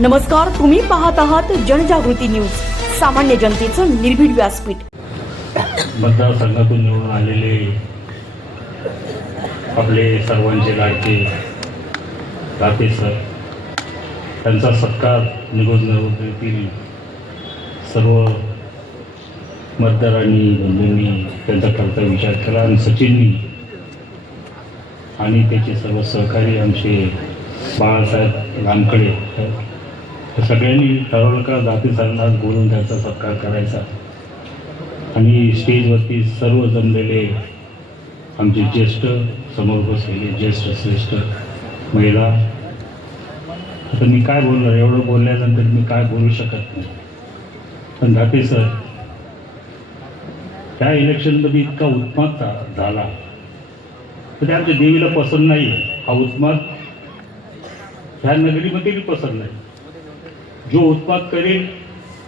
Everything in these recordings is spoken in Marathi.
नमस्कार तुम्ही पाहत आहात जनजागृती न्यूज. सामान्य जनतेचं निर्भीड व्यासपीठ. मतदारसंघातून निवडून आलेले आपले सर्वांचे लाडके राते सर त्यांचा सत्कार निरोध नवोदयातील सर्व मतदारांनी बंधूंनी त्यांचा करता विचार केला आणि सचिननी आणि त्याचे सर्व सहकारी आमचे बाळासाहेब लांकडे तर सगळ्यांनी ठरवलं का जाती सरांना बोलून त्यांचा सत्कार करायचा. आणि स्टेजवरती सर्व जमलेले आमचे ज्येष्ठ समोर बसलेले ज्येष्ठ श्रेष्ठ महिला. आता मी काय बोलणार? एवढं बोलल्यानंतर मी काय बोलू शकत नाही. पण धाते सर त्या इलेक्शनमध्ये इतका उत्माद झाला. तर ते आमच्या देवीला पसंत नाही हा उत्माद ह्या नगरीमध्येही पसंत नाही. जो उत्पाद करेल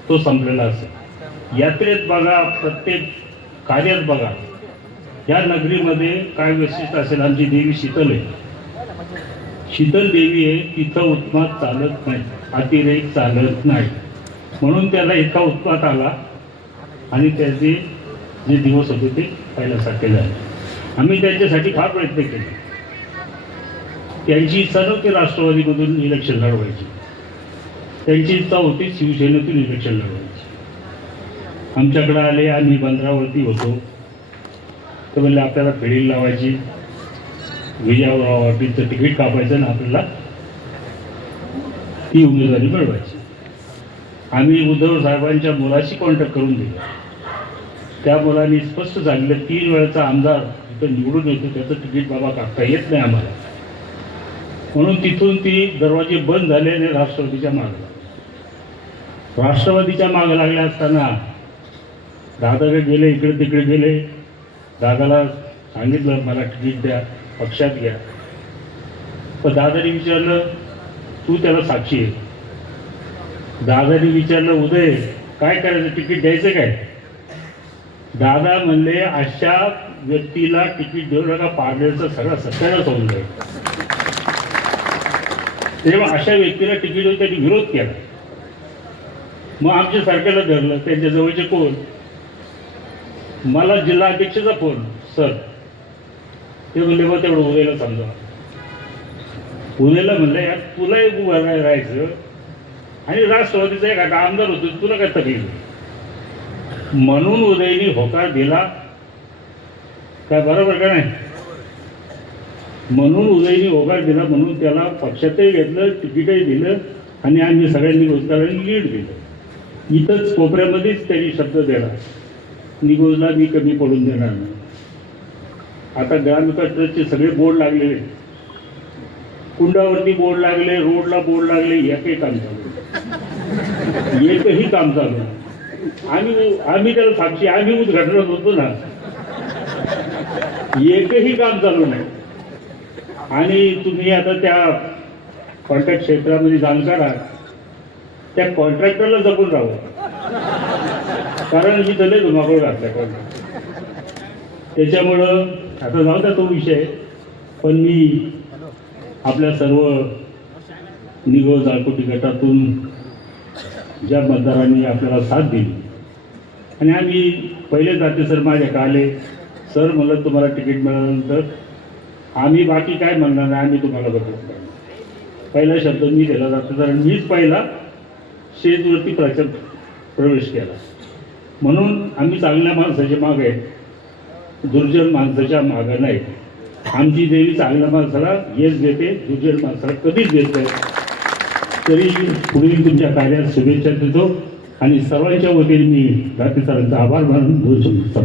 तो संपलेला असेल. यात्रेत बघा प्रत्येक कार्यात बघा. या नगरीमध्ये काय वैशिष्ट्य असेल? आमची देवी शीतल आहे. शीतल देवी आहे तिथं उत्पाद चालत नाही अतिरेक चालत नाही. म्हणून त्याला इतका उत्पाद आला आणि त्याचे जे दिवस होते ते पहिल्यासारखे झाले. आम्ही त्यांच्यासाठी फार प्रयत्न केले. त्यांची इच्छा नव्हती राष्ट्रवादीमधून इलेक्शन लढवायची. त्यांची इच्छा होती शिवसेनेतून इलेक्शन लढवायची. आमच्याकडे आले आम्ही बंदरावरती होतो. तर म्हणजे आपल्याला फेरी लावायची. विजयावरतीचं तिकीट कापायचं ना आपल्याला ती उमेदवारी मिळवायची. आम्ही उद्धव साहेबांच्या मुलाशी कॉन्टॅक्ट करून दिला. त्या मुलांनी स्पष्ट सांगितलं तीन वेळेचा आमदार इथं निवडून येतो त्याचं तिकीट बाबा कापता येत नाही आम्हाला. म्हणून तिथून ती दरवाजे बंद झाले आणि राष्ट्रवादीच्या मागे लागले. राष्ट्रवादीच्या मागे लागल्या असताना दादाकडे गेले इकडे तिकडे गेले. दादाला सांगितलं मला तिकीट द्या पक्षात घ्या. पण दादाने विचारलं तू त्याला साक्षी आहे. दादाने विचारलं उदय काय करायचं? तिकीट द्यायचं काय? दादा म्हणले अशा व्यक्तीला तिकीट देऊ नका पारनेरचं सगळं सत्याला होऊन जाईल तेव्हा अशा व्यक्तीला तिकीट देऊन त्यांनी विरोध केला. मग आमच्या सारख्याला धरलं त्यांच्या जवळचे कोण? मला जिल्हा अध्यक्षाचा फोन सर. ते म्हणले मग तेवढं उद्याला समजा. उद्याला म्हणलं यार तुला एक उभं राहायचं. आणि राष्ट्रवादीचा एक आता आमदार होतो तुला काय तकलीफ म्हणून उदयनी होकार दिला. काय बरोबर का नाही? म्हणून उदयने होकार दिला म्हणून त्याला पक्षातही घेतलं तिकीटही दिलं आणि आम्ही सगळ्यांनी रोजगारांनी लीड दिलं. इथंच कोपऱ्यामध्येच त्यांनी शब्द दिला. निगोजला मी कमी पडून देणार नाही. आता ग्रामविकास ट्रस्टचे सगळे बोर्ड लागलेले कुंडावरती बोर्ड लागले रोडला बोर्ड लागले एकही काम चालू एकही काम चालू आम्ही आम्ही त्याला साक्षी आम्ही उद्घाटनात होतो ना. एकही काम चालू नाही. आणि तुम्ही आता त्या कॉन्ट्रॅक्ट क्षेत्रामध्ये जाणकार आहात त्या कॉन्ट्रॅक्टरला जपून राहू. कारण मी दले धुमाकूळ घातल्या कॉन्ट्रॅक्ट त्याच्यामुळं आता जाऊ द्या तो विषय. पण मी आपल्या सर्व निगो जाळकोटी गटातून ज्या मतदारांनी आपल्याला साथ दिली. आणि आम्ही पहिले जाते सर माझ्या काले. सर मला तुम्हाला तिकीट मिळाल्यानंतर आम्ही बाकी काय म्हणणार नाही आम्ही तुम्हाला बघत पहिला शब्द मी दिला जातो कारण मीच पहिला शेजवरती प्रचार प्रवेश केला. म्हणून आम्ही चांगल्या माणसाच्या मागे आहे दुर्जन माणसाच्या मागं नाही. आमची देवी चांगल्या माणसाला येस देते दुर्जन माणसाला कधीच देत नाही. तरी पुढील तुमच्या कार्यात शुभेच्छा देतो आणि सर्वांच्या वतीने मी रात्री सरांचा आभार मानून दोन शब्द